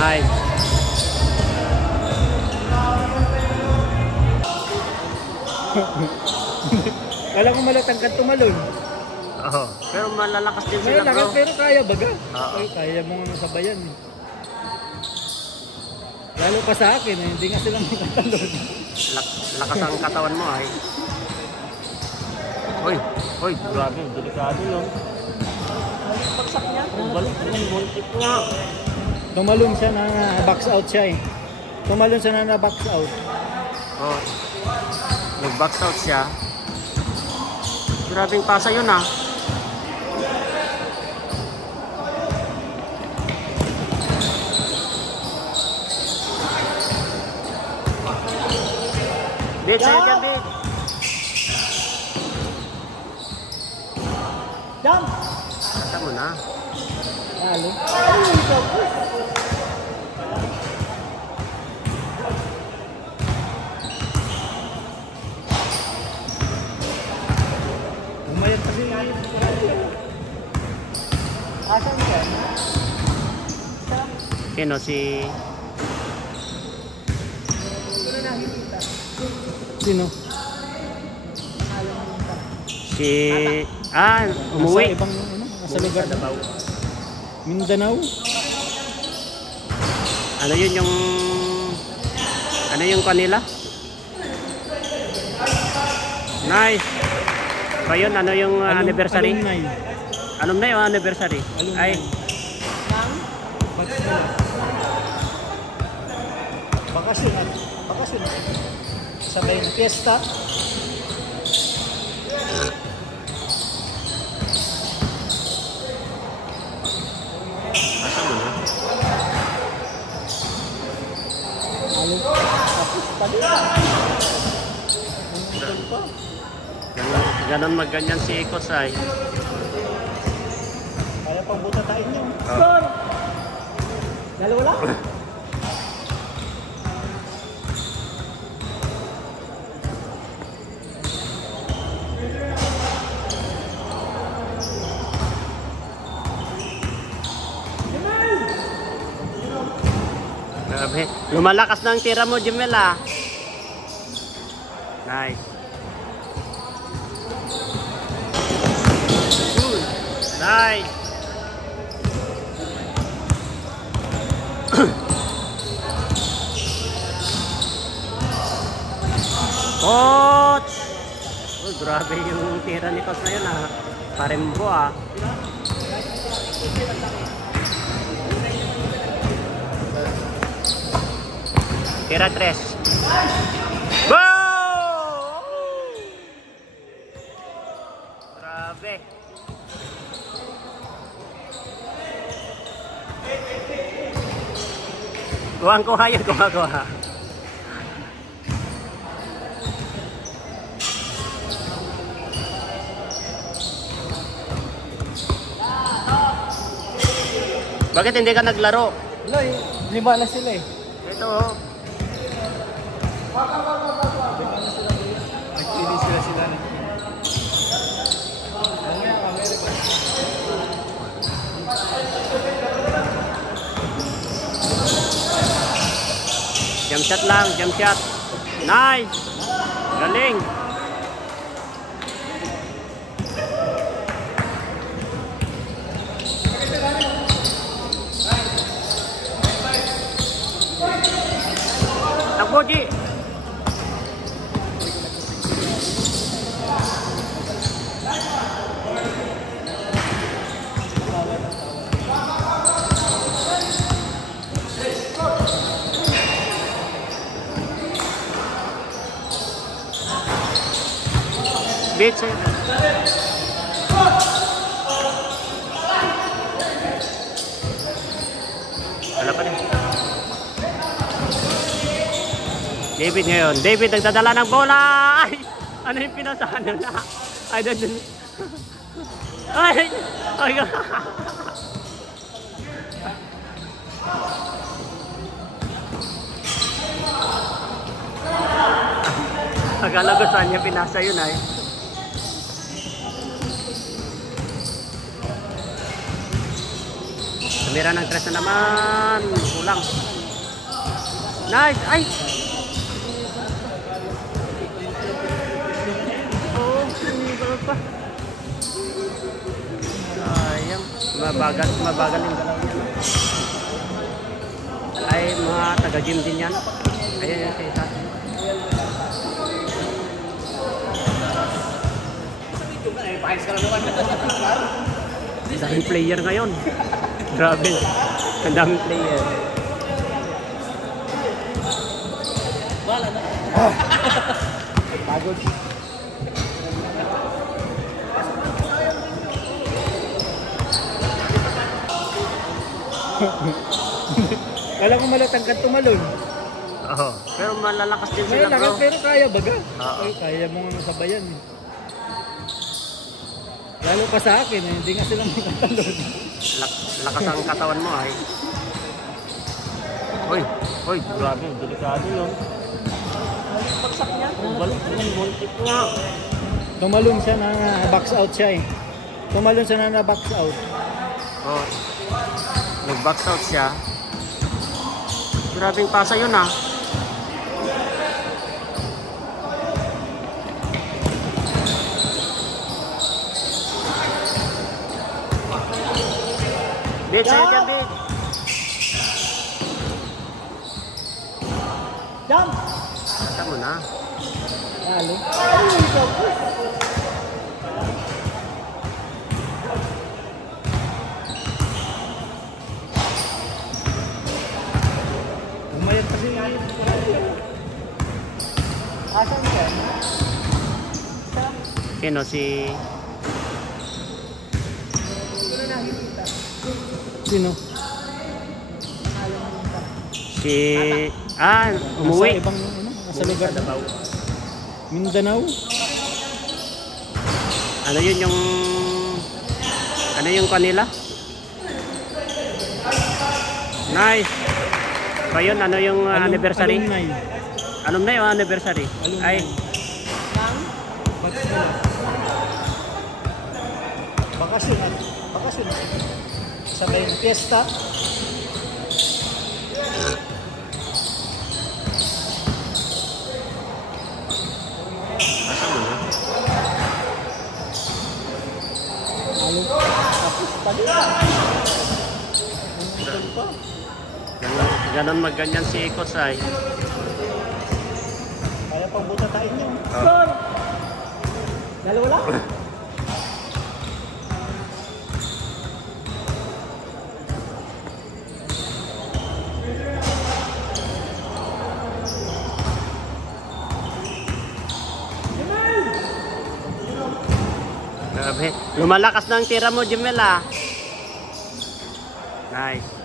Nice. Kala ko malatang ka tumalon. Oo. Pero malalakas din sila, Malalakas, bro. pero kaya baga. Ay, kaya mo nga sabayan eh. Lalo pa sa akin eh, hindi nga sila makatalon. Lakas ang katawan mo ay. Hoy, grabe, delikado no. Pagsak niya. Balik ng buntik nga. Tumalon siya na box out siya eh. Tumalon siya na box out. Oh. Nag-box out siya. Grabing pasa yun ah. Bit, sa'yo dyan, Bit. Jump! Basta mo na. Lalo. Umayan kasi. Asan siya? Sino si... Sino? Si... Ah, umuwi. Nasa ibang ano? Nasa lugar na. Mindanao? Ano yun yung... Ano yung kanila? Nice. So yun, ano yung anniversary? Alumni. Alumni o anniversary? Alumni. Ay, Bakasyon. Bakasyon. Sabay ng fiesta. basta mo na. Tapos pala. Ganon magganyan si Kosay. Kaya pang butatain niyo. Oh. Dalawa lang? Grabe. Lumalakas na ang tira mo, Jemela. Nice. Good. Nice. Coach! Oh, grabe yung tira ni Coach na yun ah. Parembo ah. Tira 3. Go! Grabe. Kuha yun, kuha. Bakit hindi ka naglaro? Wala eh. Lima na sila eh. Ito oh. Nagpili sila. Jump shot lang, jump shot. Nice! Galing! Takbo, Ji! Beach eh. Wala pa rin. David ngayon. David nagdadala ng bola. Ay! Ano yung pinasahan na? Ay, doon. Ay! Ay! Akala ko saan niya pinasa yun ay. Tumira ng 3 na naman. Kulang. Nice. Ay! Oh, sinibal pa. Sayang. Mabagal yung galaw niya. Ay, mga taga-gym din yan. Ayan yung kita. Daming player ngayon. Grabe. Ang daming player. Pagod. Kala ko malatang ka tumalon. Oo. Pero malalakas din sila, Malalakas bro. pero kaya baga. Oo. Ay, kaya mong sabayan. Lalo pa sa akin, hindi nga sila makatalon. Lakas ang katawan mo ay. Hoy, grabe, delikado yun. Pagsak niya. Balik naman, muntik nga. Tumalon siya na box out siya eh. Tumalon siya na box out. Oh. Nag-box out siya. Grabing pasa yun ah. Big, sa'yo dyan, Big. Jump! Basta mo na. Lalo. Umayat kasi. Asan ka? Sino si... Sino? Si... Ah, umuwi. Nasa ibang ano? Nasa lugar na. Mindanao. Ano yun yung... Ano yung kanila? Nice. So yun, ano yung anniversary? Alumni. Alumni o anniversary? Alumni. Ay, Bakasyon at bakasyon. Sabay yung fiesta. basta mo na. Ano? Tapos pali. Ganon magganyan si Kosay. Kaya pang butatain niyo. Oh. Dalawa lang? Grabe. Lumalakas na ang tira mo, Jimel ah. Nice.